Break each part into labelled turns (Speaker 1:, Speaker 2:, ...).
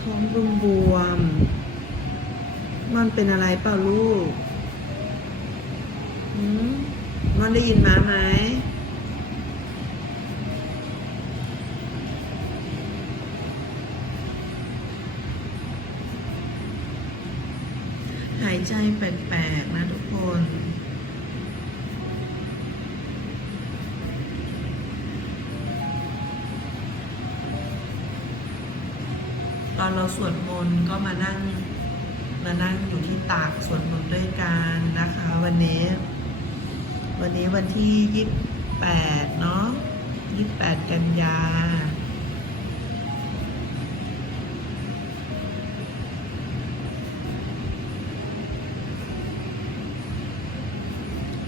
Speaker 1: ท้องบวมบวมมันเป็นอะไรเปล่าลูกมมันได้ยินมาไหมหายใจแปลกๆนะทุกคน ตอนเราสวดมนต์ก็มานั่งมานั่งอยู่ที่ตากสวดมนต์ด้วยกันนะคะ วันนี้ วันนี้วันที่ยี่สิบแปดเนาะยี่สิบแปดกันยา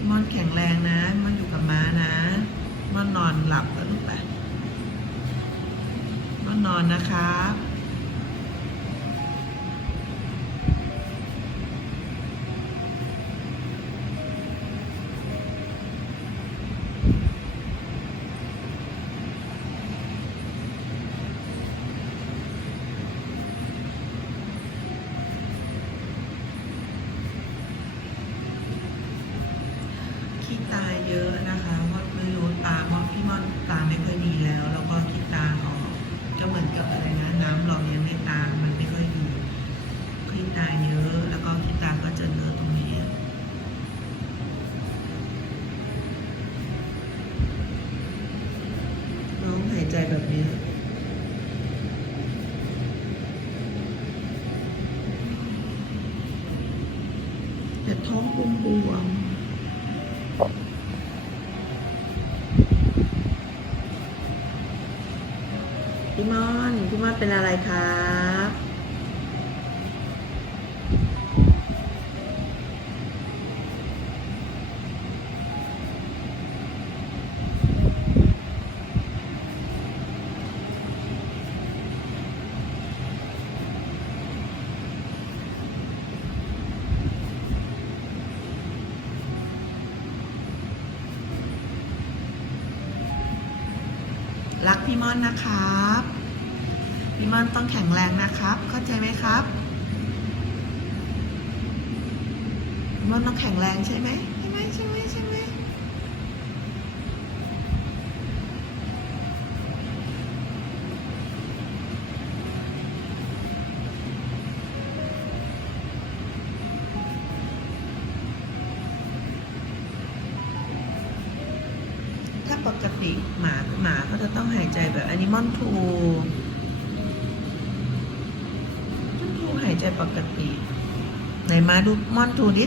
Speaker 1: ม่อนแข็งแรงนะม่อนอยู่กับม้านะม่อนนอนหลับแล้วลูกไปม่อนนอนนะครั แต่ท้องบวมๆพี่มอนพี่มอนเป็นอะไรคะบ รัก พี่มอนนะครับพี่มอนต้องแข็งแรงนะครับ เข้าใจไหมครับพี่มอนต้องแข็งแรงใช่ไหมใช่ไหมใช่ไหมใช่ไหม ติหมาหมาก็จะต้องหายใจแบบอนิมอนทูมอนทูหายใจปกติ ไหนมาดูมอนทูดิ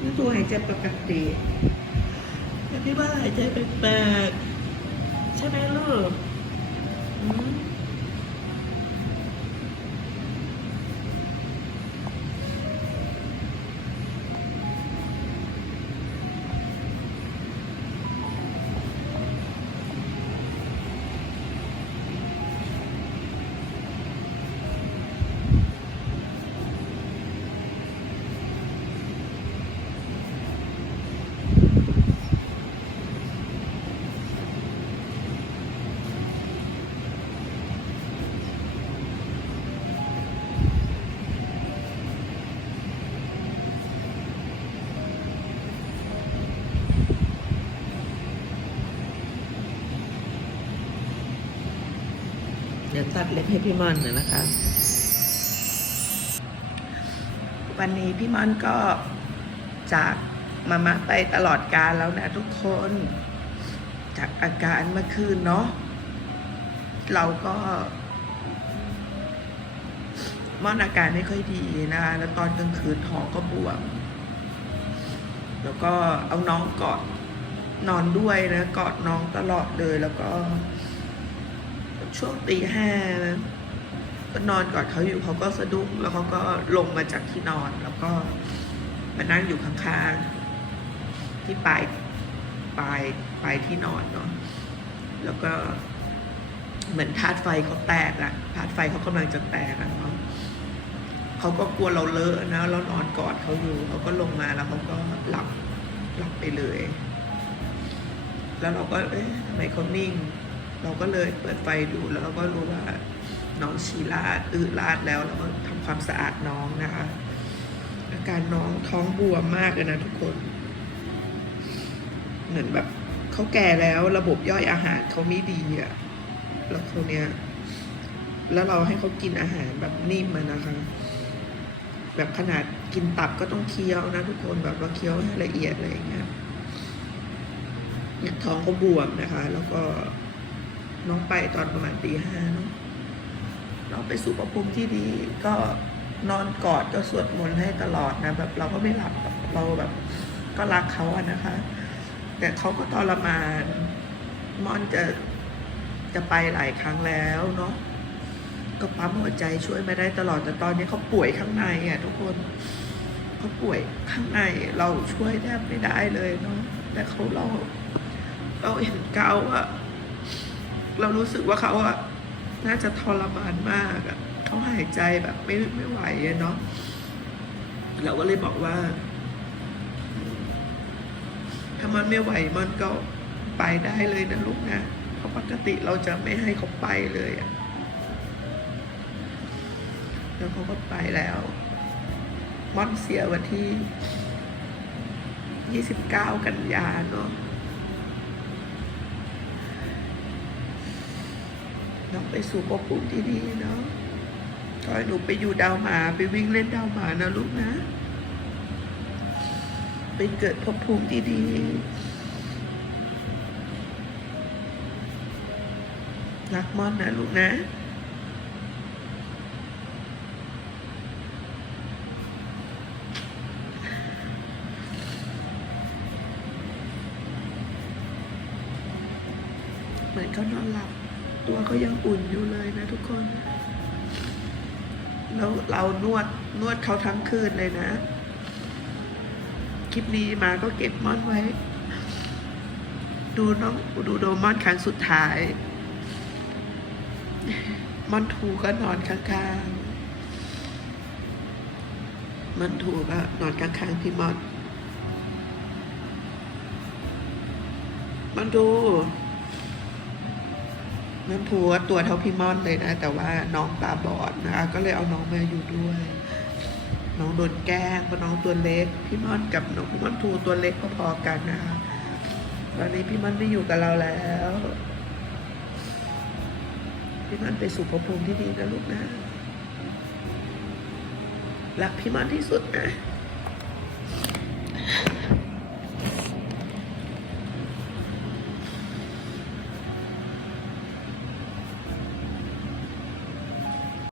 Speaker 1: มอนทูหายใจปกติแต่พี่ว่าหายใจแปลกๆใช่ไหมลูก ดี๋ยวตัดเล็บให้พี่มอนหน่อยนะคะ วันนี้พี่มอนก็จากมามะไปตลอดการแล้วนะทุกคน
Speaker 2: จากอาการเมื่อคืนเนาะเราก็ม่อนอาการไม่ค่อยดีนะคะแล้วตอนกลางคืนท้องก็บวม แล้วก็เอาน้องกอดนอนด้วยนะกอดน้องตลอดเลยแล้วก็ ช่วงตีห้านะก็นอนกอดเขาอยู่เขาก็สะดุ้งแล้วเขาก็ลงมาจากที่นอน แล้วก็มานั่งอยู่ข้างๆที่ปลายปลายปลายที่นอนเนาะแล้วก็เหมือนธาตุไฟเขาแตกอะธาตุไฟเขากำลังจะแตกอะเนาะเขาก็กลัวเราเลอะนะแล้วนอนกอดเขาอยู่เขาก็ลงมาแล้วเขาก็หลับหลับไปเลย แล้วเราก็เอ๊ะทำไมเขานิ่ง เราก็เลยเปิดไฟดูแล้วเราก็รู้ว่าน้องชีลาดอืดลาดแล้วเราก็ทำความสะอาดน้องนะคะ อาการน้องท้องบวมมากเลยนะทุกคน เหมือนแบบเขาแก่แล้วระบบย่อยอาหารเขาไม่ดีอะแล้วเขาเนี้ยแล้วเราให้เขากินอาหารแบบนิ่มนะคะ แบบขนาดกินตับก็ต้องเคี้ยวนะทุกคนแบบว่าเคี้ยวให้ละเอียดอะไรอย่างเงี้ยเนี่ยท้องเขาบวมนะคะ แล้วก็ น้องไปตอนประมาณตีห้าเนาะเราไปสู่ประภูมิที่ดีก็นอนกอดก็สวดมนต์ให้ตลอดนะแบบเราก็ไม่หลับเราแบบก็รักเขาอะนะคะ แต่เขาก็ทรมานมอนจะจะไปหลายครั้งแล้วเนาะก็ปั๊มหัวใจช่วยไม่ได้ตลอดแต่ตอนนี้เขาป่วยข้างในอะทุกคนเขาป่วยข้างในเราช่วยแทบไม่ได้เลยเนาะแต่เขาเราเราเห็นเขาอะ เรารู้สึกว่าเขาอะน่าจะทรมานมากอะเขาหายใจแบบไม่ไม่ไหวอะเนาะเราก็เลยบอกว่า ถ้ามันไม่ไหวมันก็ไปได้เลยนะลูกนะเพราะปกติเราจะไม่ให้เขาไปเลยอะแล้วเขาก็ไปแล้วม่อนเสียวันที่ 29 กันยาเนาะ น้องไปสู่ภพภูมิที่ดีเนาะขอให้หนูไปอยู่ดาวหมาไปวิ่งเล่นดาวหมานะลูกนะ ไปเกิดภพภูมิที่ดีรักม่อนนะลูกนะ เหมือนเขานอนหลับ ตัวเขา ยังอุ่นอยู่เลยนะทุกคน แล้วเรานวดนวดเขาทั้งคืนเลยนะ คลิปนี้มาก็เก็บมอนไว้ ดูน้องดูโดมอนครั้งสุดท้าย มอนทูก็นอนข้างๆ มันทูก็นอนข้างๆพี่มอนมันดู น้ำพูว่าตัวเท่าพี่ม่อนเลยนะ แต่ว่าน้องตาบอดนะคะก็เลยเอาน้องมาอยู่ด้วย น้องโดนแกล้งเพราะน้องตัวเล็ก พี่ม่อนกับน้องม่อนทูตัวเล็กพอๆกันนะคะตอนนี้พี่ม่อนไม่อยู่กับเราแล้วพี่ม่อนไปสู่ภพภูมิที่ดีนะลูกนะรักพี่ม่อนที่สุดนะ